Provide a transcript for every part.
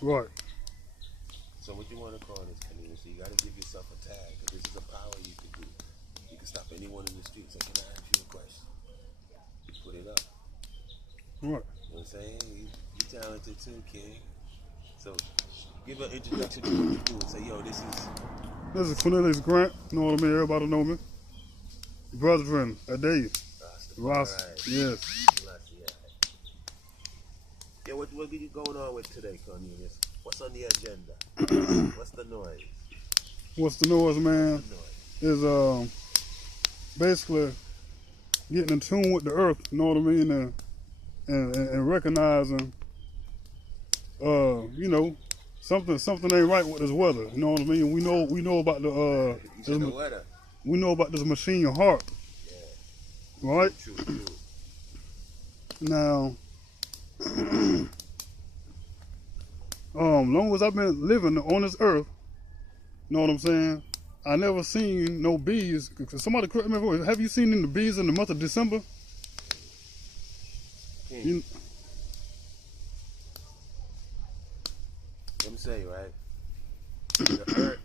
Right. So what you want to call this community? You got to give yourself a tag. 'Cause this is a power you can do. You can stop anyone in the street. Say, can I ask you a question? You put it up. Right. You know what I'm saying? You talented too, King. So give an introduction to what you do and say, yo, this is Cornelius Grant. You know what I mean? Everybody know me. Brethren, Adair. Ross. Yes. Yeah, what you going on with today, Cornelius? What's on the agenda? What's the noise? What's the noise, man? What's the noise? Is basically getting in tune with the earth, you know what I mean, and recognizing, you know, something ain't right with this weather, you know what I mean. We know about the weather. We know about this machine heart, yeah. Right? True. Now, long as I've been living on this earth, you know what I'm saying, I never seen no bees. Somebody correct me if I'm wrong. Have you seen any bees in the month of December? Let me say, right? The earth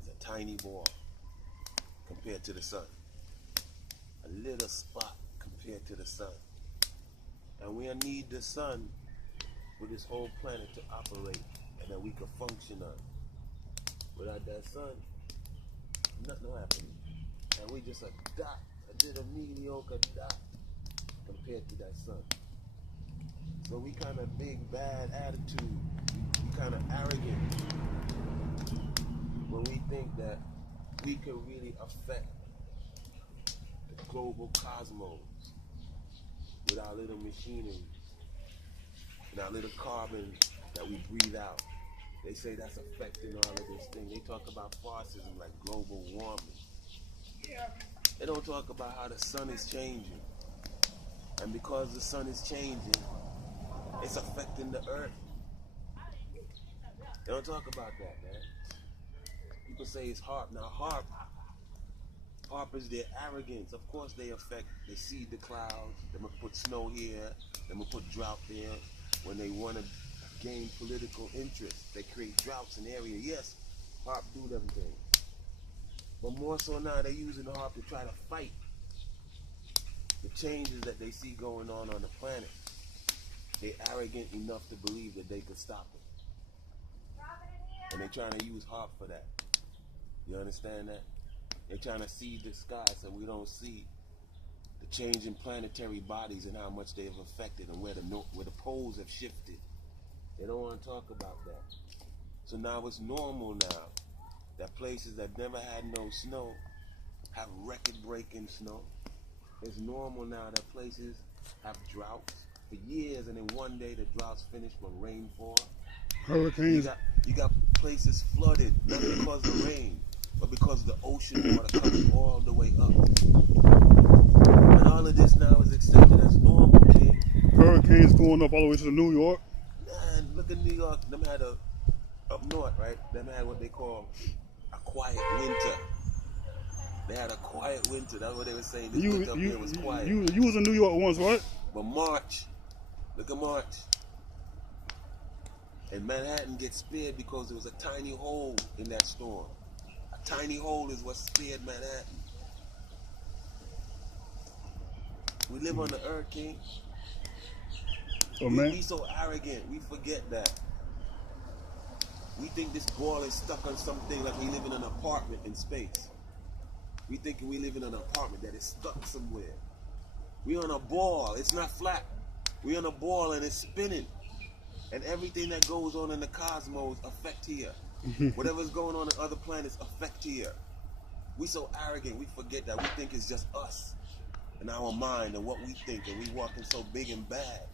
is a tiny ball compared to the sun. A little spot compared to the sun. And we need the sun for this whole planet to operate and that we can function on. Without that sun, nothing will happen. And we just a dot, a little mediocre dot compared to that sun. So we kind of big bad attitude. We kind of arrogant when we think that we can really affect the global cosmos with our little machinery and our little carbon that we breathe out. They say that's affecting all of this thing. They talk about fascism like global warming. They don't talk about how the sun is changing. And because the sun is changing, it's affecting the earth. They don't talk about that, man. People say it's HAARP. Now HAARP is their arrogance. Of course they seed the clouds. They will put snow here. They will put drought there. When they want to gain political interest, they create droughts in the area. Yes, HAARP do them things. But more so now, they're using the HAARP to try to fight the changes that they see going on the planet. They're arrogant enough to believe that they could stop it. And they're trying to use HAARP for that. You understand that? They're trying to seed the sky so we don't see the change in planetary bodies and how much they have affected and where the poles have shifted. They don't want to talk about that. So now it's normal now that places that never had no snow have record-breaking snow. It's normal now that places have droughts for years, and then one day the droughts finish when rainfall. Hurricanes. You got places flooded, not because of rain, but because the ocean water coming all the way up. And all of this now is accepted as normal, kid. Hurricanes going up all the way to New York. Man, look at New York. Them had up north, right? Them had what they call a quiet winter. They had a quiet winter. That's what they were saying. This winter up here was quiet. You was in New York once, right? But March, look at March. And Manhattan gets spared because there was a tiny hole in that storm. A tiny hole is what spared Manhattan. We live on the earth, King. We be so arrogant. We forget that. We think this ball is stuck on something like we live in an apartment in space. We think we live in an apartment that is stuck somewhere. We on a ball. It's not flat. We on a ball and it's spinning. And everything that goes on in the cosmos affect here. Whatever's going on in other planets affect here. We so arrogant, we forget that. We think it's just us and our mind and what we think, and we walking so big and bad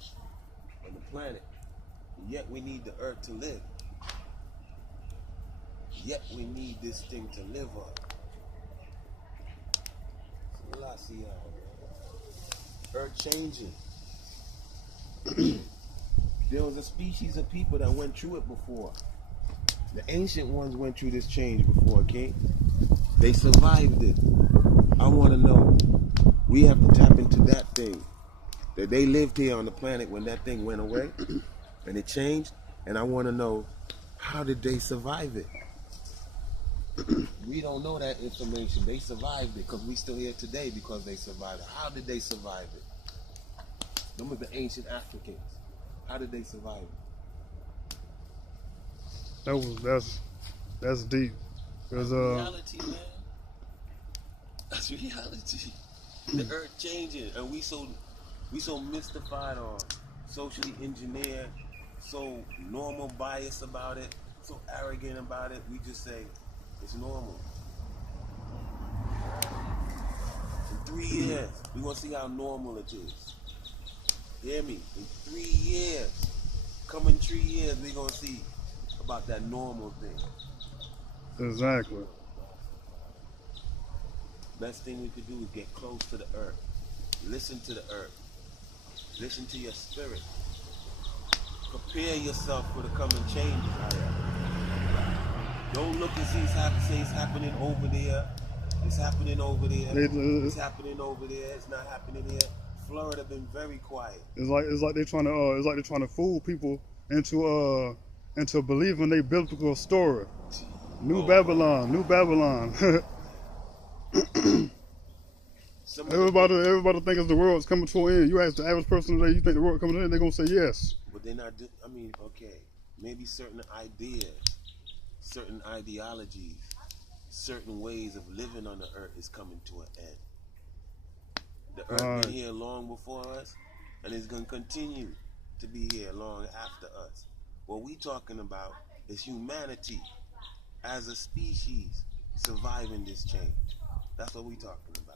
on the planet. And yet we need the earth to live. Yet we need this thing to live on. Earth changing. There was a species of people that went through it before. The ancient ones went through this change before, King. They survived it. I want to know, we have to tap into that thing. That they lived here on the planet when that thing went away and it changed. And I want to know, how did they survive it? We don't know that information. They survived it because we still here today because they survived it. How did they survive it? Them were the ancient Africans. How did they survive it? That's deep. That's reality, man. That's reality. The earth changing, and we so mystified or socially engineered, so normal bias about it, so arrogant about it. We just say it's normal. In 3 years, we're gonna see how normal it is. Hear me? In 3 years, coming 3 years, we're gonna see about that normal thing. Exactly. Best thing we could do is get close to the earth. Listen to the earth. Listen to your spirit. Prepare yourself for the coming changes. Don't look and see it's happening over there. It's happening over there. It's happening over there. It's not happening here. Florida been very quiet. It's like they're trying to fool people into believing they biblical story. New Babylon. Everybody think the world's coming to an end. You ask the average person today, you think the world coming to an end? They're gonna say yes. But they're not. Okay, maybe certain ideas, certain ideologies, certain ways of living on the earth is coming to an end. The earth been here long before us, and it's gonna continue to be here long after us. What we talking about is humanity as a species surviving this change. That's what we talking about.